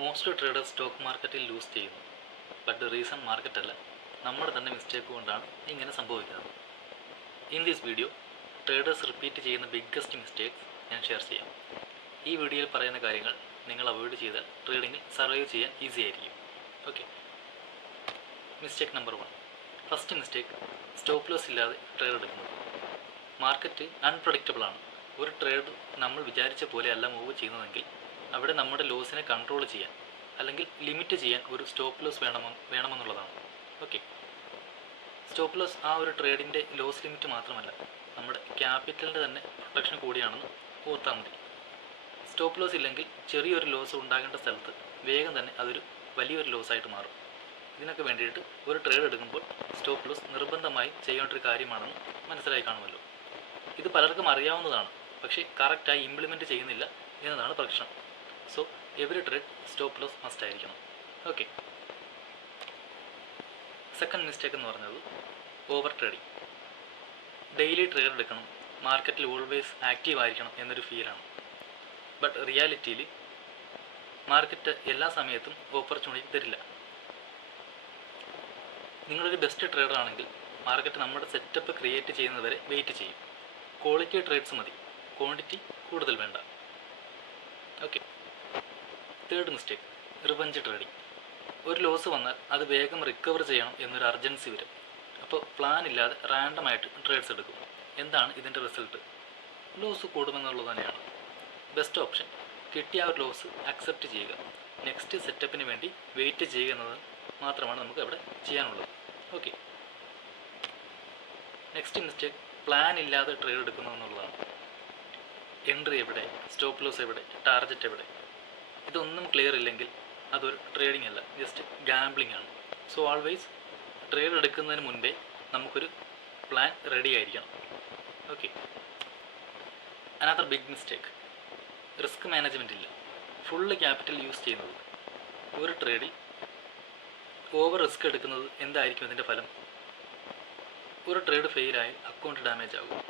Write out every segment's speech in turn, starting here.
Most traders stock മാർക്കറ്റിൽ lose ചെയ്യുന്നു. But reason market അല്ല, നമ്മുടെ തന്നെ മിസ്റ്റേക്ക് കൊണ്ടാണ് ഇങ്ങനെ സംഭവിക്കുന്നത്. In this video traders repeat ചെയ്യുന്ന ബിഗ്ഗസ്റ്റ് മിസ്റ്റേക്സ് ഞാൻ ഷെയർ ചെയ്യാം. ഈ വീഡിയോയിൽ പറയുന്ന കാര്യങ്ങൾ നിങ്ങൾ അവോയ്ഡ് ചെയ്താൽ ട്രേഡിങ്ങിൽ സർവൈവ് ചെയ്യാൻ ഈസി ആയിരിക്കും. Okay, mistake number 1. First mistake, stop loss ഇല്ലാതെ ട്രേഡ് എടുക്കുന്നത്. മാർക്കറ്റ് അൺപ്രഡിക്റ്റബിൾ ആണ്. ഒരു ട്രേഡ് നമ്മൾ വിചാരിച്ച പോലെ അല്ല മൂവ് ചെയ്യുന്നതെങ്കിൽ അവിടെ നമ്മുടെ ലോസിനെ കൺട്രോൾ ചെയ്യാൻ അല്ലെങ്കിൽ ലിമിറ്റ് ചെയ്യാൻ ഒരു സ്റ്റോപ്പ് ലോസ് വേണമെന്നുള്ളതാണ്. ഓക്കെ, സ്റ്റോപ്പ് ലോസ് ആ ഒരു ട്രേഡിൻ്റെ ലോസ് ലിമിറ്റ് മാത്രമല്ല, നമ്മുടെ ക്യാപിറ്റലിൻ്റെ തന്നെ പ്രൊട്ടക്ഷൻ കൂടിയാണെന്ന് ഓർത്താൽ മതി. സ്റ്റോപ്പ് ലോസ് ഇല്ലെങ്കിൽ ചെറിയൊരു ലോസ് ഉണ്ടാകേണ്ട സ്ഥലത്ത് വേഗം തന്നെ അതൊരു വലിയൊരു ലോസായിട്ട് മാറും. ഇതിനൊക്കെ വേണ്ടിയിട്ട് ഒരു ട്രേഡ് എടുക്കുമ്പോൾ സ്റ്റോപ്പ് ലോസ് നിർബന്ധമായി ചെയ്യേണ്ട ഒരു കാര്യമാണെന്ന് മനസ്സിലായി കാണുമല്ലോ. ഇത് പലർക്കും അറിയാവുന്നതാണ്, പക്ഷേ കറക്റ്റായി ഇംപ്ലിമെൻറ്റ് ചെയ്യുന്നില്ല എന്നതാണ് പ്രശ്നം. So every trade stop loss must ആയിരിക്കണം. ഓക്കെ, സെക്കൻഡ് മിസ്റ്റേക്ക് എന്ന് പറഞ്ഞത് ഓവർ ട്രേഡിങ്. ഡെയിലി ട്രേഡ് എടുക്കണം, മാർക്കറ്റിൽ ഓൾവേസ് ആക്റ്റീവ് ആയിരിക്കണം എന്നൊരു ഫീലാണ്. ബട്ട് റിയാലിറ്റിയിൽ മാർക്കറ്റ് എല്ലാ സമയത്തും ഓപ്പർച്യൂണിറ്റി തരില്ല. നിങ്ങളൊരു ബെസ്റ്റ് ട്രേഡർ ആണെങ്കിൽ മാർക്കറ്റ് നമ്മുടെ സെറ്റപ്പ് ക്രിയേറ്റ് ചെയ്യുന്നതുവരെ വെയിറ്റ് ചെയ്യും. ക്വാളിറ്റി ട്രേഡ്സ് മതി, ക്വാണ്ടിറ്റി കൂടുതൽ വേണ്ട. Okay, third mistake, revenge trading. ഒരു ലോസ് വന്നാൽ അത് വേഗം റിക്കവർ ചെയ്യണം എന്നൊരു അർജൻസി വരും. അപ്പോൾ പ്ലാൻ ഇല്ലാതെ റാൻഡമായിട്ട് ട്രേഡ്സ് എടുക്കും. എന്താണ് ഇതിൻ്റെ റിസൾട്ട്? ലോസ് കൂടുമെന്നുള്ളത് തന്നെയാണ്. ബെസ്റ്റ് ഓപ്ഷൻ കിട്ടിയ ഒരു ലോസ് അക്സെപ്റ്റ് ചെയ്യുക, നെക്സ്റ്റ് സെറ്റപ്പിന് വേണ്ടി വെയിറ്റ് ചെയ്യുക എന്നത് മാത്രമാണ് നമുക്ക് അവിടെ ചെയ്യാനുള്ളത്. ഓക്കെ, നെക്സ്റ്റ് മിസ്റ്റേക്ക്, പ്ലാൻ ഇല്ലാതെ ട്രേഡ് എടുക്കുന്നു എന്നുള്ളതാണ്. എൻട്രി എവിടെ, സ്റ്റോപ്പ് ലോസ് എവിടെ, ടാർഗറ്റ് എവിടെ, ഇതൊന്നും ക്ലിയർ ഇല്ലെങ്കിൽ അതൊരു ട്രേഡിംഗ് അല്ല, ജസ്റ്റ് ഗാംബ്ലിംഗ് ആണ്. സോ ഓൾവേസ് ട്രേഡ് എടുക്കുന്നതിന് മുൻപേ നമുക്കൊരു പ്ലാൻ റെഡി ആയിരിക്കണം. Okay, another big mistake, risk management ഇല്ല. ഫുള്ള് ക്യാപിറ്റൽ യൂസ് ചെയ്യുന്നത്. ഒരു ട്രേഡിൽ ഓവർ റിസ്ക് എടുക്കുന്നത് എന്തായിരിക്കും അതിൻ്റെ ഫലം? ഒരു ട്രേഡ് ഫെയിലായി അക്കൗണ്ട് ഡാമേജ് ആകും.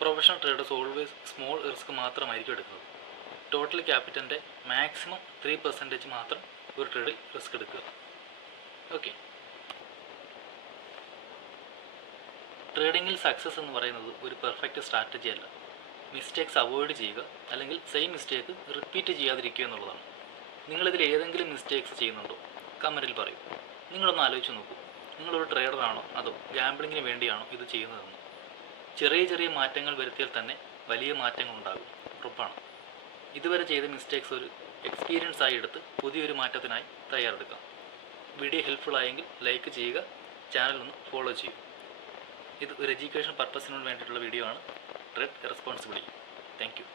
Professional traders always small risk മാത്രമായിരിക്കും എടുക്കുന്നത്. ടോട്ടൽ ക്യാപിറ്റലിൻ്റെ മാക്സിമം 3% മാത്രം ഒരു ട്രേഡിൽ റിസ്ക് എടുക്കുക. ഓക്കെ, ട്രേഡിങ്ങിൽ സക്സസ് എന്ന് പറയുന്നത് ഒരു പെർഫെക്റ്റ് സ്ട്രാറ്റജി അല്ല. മിസ്റ്റേക്സ് അവോയ്ഡ് ചെയ്യുക, അല്ലെങ്കിൽ സെയിം മിസ്റ്റേക്ക് റിപ്പീറ്റ് ചെയ്യാതിരിക്കുക എന്നുള്ളതാണ്. നിങ്ങളിതിൽ ഏതെങ്കിലും മിസ്റ്റേക്സ് ചെയ്യുന്നുണ്ടോ? കമൻറ്റിൽ പറയൂ. നിങ്ങളൊന്ന് ആലോചിച്ച് നോക്കൂ, നിങ്ങളൊരു ട്രേഡറാണോ അതോ ഗാംബ്ലിങ്ങിന് വേണ്ടിയാണോ ഇത് ചെയ്യുന്നതെന്ന്. ചെറിയ ചെറിയ മാറ്റങ്ങൾ വരുത്തിയാൽ തന്നെ വലിയ മാറ്റങ്ങൾ ഉണ്ടാകും, ഉറപ്പാണ്. ഇതുവരെ ചെയ്ത മിസ്റ്റേക്സ് ഒരു എക്സ്പീരിയൻസ് ആയി എടുത്ത് പുതിയൊരു മാറ്റത്തിനായി തയ്യാറെടുക്കാം. വീഡിയോ ഹെൽപ്ഫുൾ ആയെങ്കിൽ ലൈക്ക് ചെയ്യുക, ചാനൽ ഒന്ന് ഫോളോ ചെയ്യൂ. ഇത് ഒരു എഡ്യൂക്കേഷൻ പർപ്പസിന് വേണ്ടിയിട്ടുള്ള വീഡിയോ ആണ്. Trade responsibly. Thank you.